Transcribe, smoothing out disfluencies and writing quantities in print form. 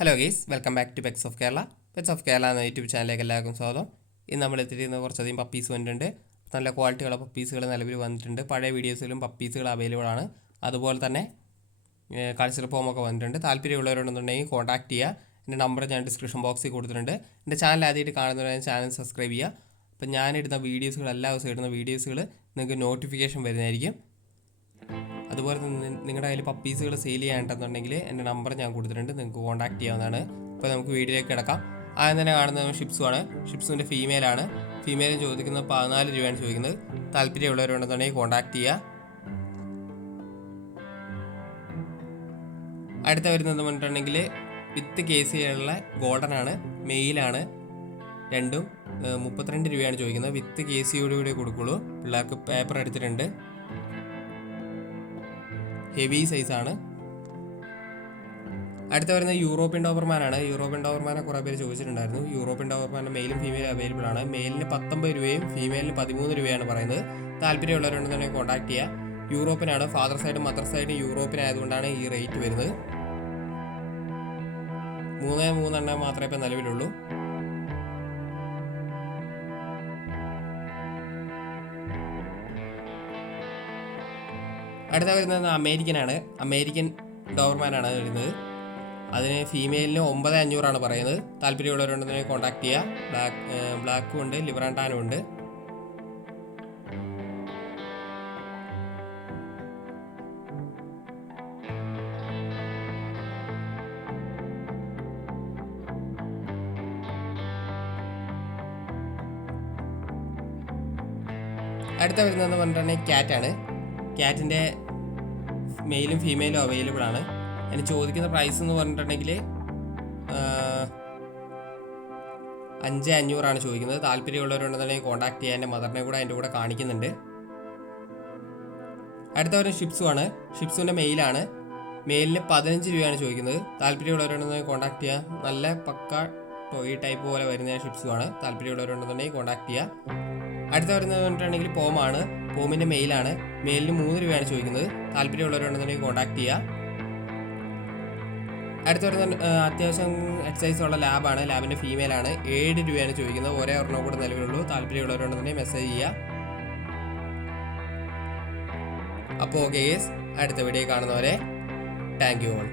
Hello guys, welcome back to pets of Kerala. Pets of Kerala എന്ന YouTube ചാനലിലേക്ക് എല്ലാവർക്കും സ്വാഗതം. ഇന്ന് നമ്മൾ എത്തിയിരിക്കുന്ന കുറച്ചധികം പപ്പീസ് വന്നിട്ടുണ്ട്. നല്ല ക്വാളിറ്റിയുള്ള പപ്പീസുകൾ നിലവിൽ വന്നിട്ടുണ്ട്. പഴയ വീഡിയോസിലും പപ്പീസുകൾ അവൈലബിൾ ആണ്. അതുപോലെ തന്നെ കൾച്ചർ ഫോമൊക്കെ വന്നിട്ടുണ്ട്. താല്പര്യമുള്ളവരുണ്ടെന്നുണ്ടെങ്കിൽ കോൺടാക്ട് ചെയ്യുക. എൻ്റെ നമ്പർ ഞാൻ ഡിസ്ക്രിപ്ഷൻ ബോക്സിൽ കൊടുത്തിട്ടുണ്ട്. എൻ്റെ ചാനൽ ആദ്യമായിട്ട് കാണുന്നവരെ ചാനൽ സബ്സ്ക്രൈബ് ചെയ്യുക. അപ്പം ഞാനിടുന്ന വീഡിയോസുകൾ, എല്ലാ ദിവസവും ഇടുന്ന വീഡിയോസുകൾ നിങ്ങൾക്ക് നോട്ടിഫിക്കേഷൻ വരുന്നതായിരിക്കും. അതുപോലെ തന്നെ നിങ്ങളുടെ കയ്യിൽ പപ്പീസുകൾ സെയിൽ ചെയ്യാനുണ്ടെന്നുണ്ടെങ്കിൽ എൻ്റെ നമ്പർ ഞാൻ കൊടുത്തിട്ടുണ്ട്, നിങ്ങൾക്ക് കോൺടാക്ട് ചെയ്യാവുന്നതാണ്. അപ്പോൾ നമുക്ക് വീഡിയോയിലേക്ക് കിടക്കാം. ആദ്യം തന്നെ കാണുന്നത് ഷിപ്സുമാണ്. ഷിപ്സുവിൻ്റെ ഫീമെയിലാണ്. ഫീമെയിലും ചോദിക്കുന്നത് 14 രൂപയാണ് ചോദിക്കുന്നത്. താല്പര്യമുള്ളവരുണ്ടെന്നുണ്ടെങ്കിൽ കോൺടാക്ട് ചെയ്യുക. അടുത്ത വരുന്നത് പറഞ്ഞിട്ടുണ്ടെങ്കിൽ വിത്ത് കേസിലുള്ള ഗോൾഡൻ ആണ്, മെയിലാണ്. രണ്ടും 32 രൂപയാണ് ചോദിക്കുന്നത്. വിത്ത് കേസിയോടുകൂടി കൊടുക്കുള്ളൂ. പിള്ളേർക്ക് പേപ്പർ എടുത്തിട്ടുണ്ട്. ഹെവി സൈസാണ്. അടുത്ത വരുന്നത് യൂറോപ്യൻ ഡോബർമാനാണ്. യൂറോപ്യൻ ഡോബർമാനെ കുറേ പേര് ചോദിച്ചിട്ടുണ്ടായിരുന്നു. യൂറോപ്യൻ ഡോബർമാൻ്റെ മെയിലും ഫീമെയിലും അവൈലബിൾ ആണ്. മെയിലിന് 19 രൂപയും ഫീമെയിലിന് 13 രൂപയാണ് പറയുന്നത്. താല്പര്യമുള്ളവരുണ്ടെന്നുണ്ടെങ്കിൽ കോൺടാക്ട് ചെയ്യുക. യൂറോപ്യനാണ്. ഫാദർ സൈഡും മദർ സൈഡും യൂറോപ്യൻ ആയതുകൊണ്ടാണ് ഈ റേറ്റ് വരുന്നത്. 3 എണ്ണം മാത്രമേ ഇപ്പോൾ നിലവിലുള്ളൂ. അടുത്ത വരുന്നത് അമേരിക്കനാണ്. അമേരിക്കൻ ഡോബർമാനാണ് വരുന്നത്. അതിന് ഫീമെയിലിന് 9500 പറയുന്നത്. താല്പര്യമുള്ളവരുണ്ടെങ്കിൽ കോൺടാക്ട് ചെയ്യുക. ബ്ലാക്കും ഉണ്ട്, ലിവർ ആൻഡ് ടാനും ഉണ്ട്. അടുത്ത വരുന്നതെന്ന് പറഞ്ഞിട്ടുണ്ടെങ്കിൽ ക്യാറ്റാണ്. ക്യാറ്റിൻ്റെ മെയിലും ഫീമെയിലും അവൈലബിൾ ആണ്. അതിന് ചോദിക്കുന്ന പ്രൈസ് എന്ന് പറഞ്ഞിട്ടുണ്ടെങ്കിൽ 5500 ചോദിക്കുന്നത്. താല്പര്യമുള്ളവരുണ്ടെന്നുണ്ടെങ്കിൽ കോൺടാക്ട് ചെയ്യാൻ. എൻ്റെ മദറിനെ കൂടെ അതിൻ്റെ കൂടെ കാണിക്കുന്നുണ്ട്. അടുത്തവരും ഷിപ്സുമാണ്. ഷിപ്സുവിൻ്റെ മെയിലാണ്. മെയിലിന് 15 രൂപയാണ് ചോദിക്കുന്നത്. താല്പര്യമുള്ളവരുണ്ടെന്നുണ്ടെങ്കിൽ കോൺടാക്ട് ചെയ്യുക. നല്ല പക്ക ടോയ് ടൈപ്പ് പോലെ വരുന്ന ഷിപ്സുമാണ്. താല്പര്യമുള്ളവരുണ്ടെന്നുണ്ടെങ്കിൽ കോൺടാക്ട് ചെയ്യുക. അടുത്ത വരുന്നത് പറഞ്ഞിട്ടുണ്ടെങ്കിൽ പോമാണ്. പോമിൻ്റെ മെയിലാണ്. മെയിലിന് 3 രൂപയാണ് ചോദിക്കുന്നത്. താല്പര്യമുള്ളവരുണ്ടെന്നുണ്ടെങ്കിൽ കോൺടാക്ട് ചെയ്യുക. അടുത്ത വരുന്ന അത്യാവശ്യം എക്സസൈസുള്ള ലാബാണ്. ലാബിൻ്റെ ഫീമെയിലാണ്. 7 രൂപയാണ് ചോദിക്കുന്നത്. ഒരേ ഒരെണ്ണം കൂടെ നിലവിലുള്ളൂ. താല്പര്യമുള്ളവരുണ്ടെന്നുണ്ടെങ്കിൽ മെസ്സേജ് ചെയ്യുക. അപ്പോൾ ഓക്കെ ഗൈസ്, അടുത്ത വീഡിയോ കാണുന്നവരെ താങ്ക് യു ഓൾ.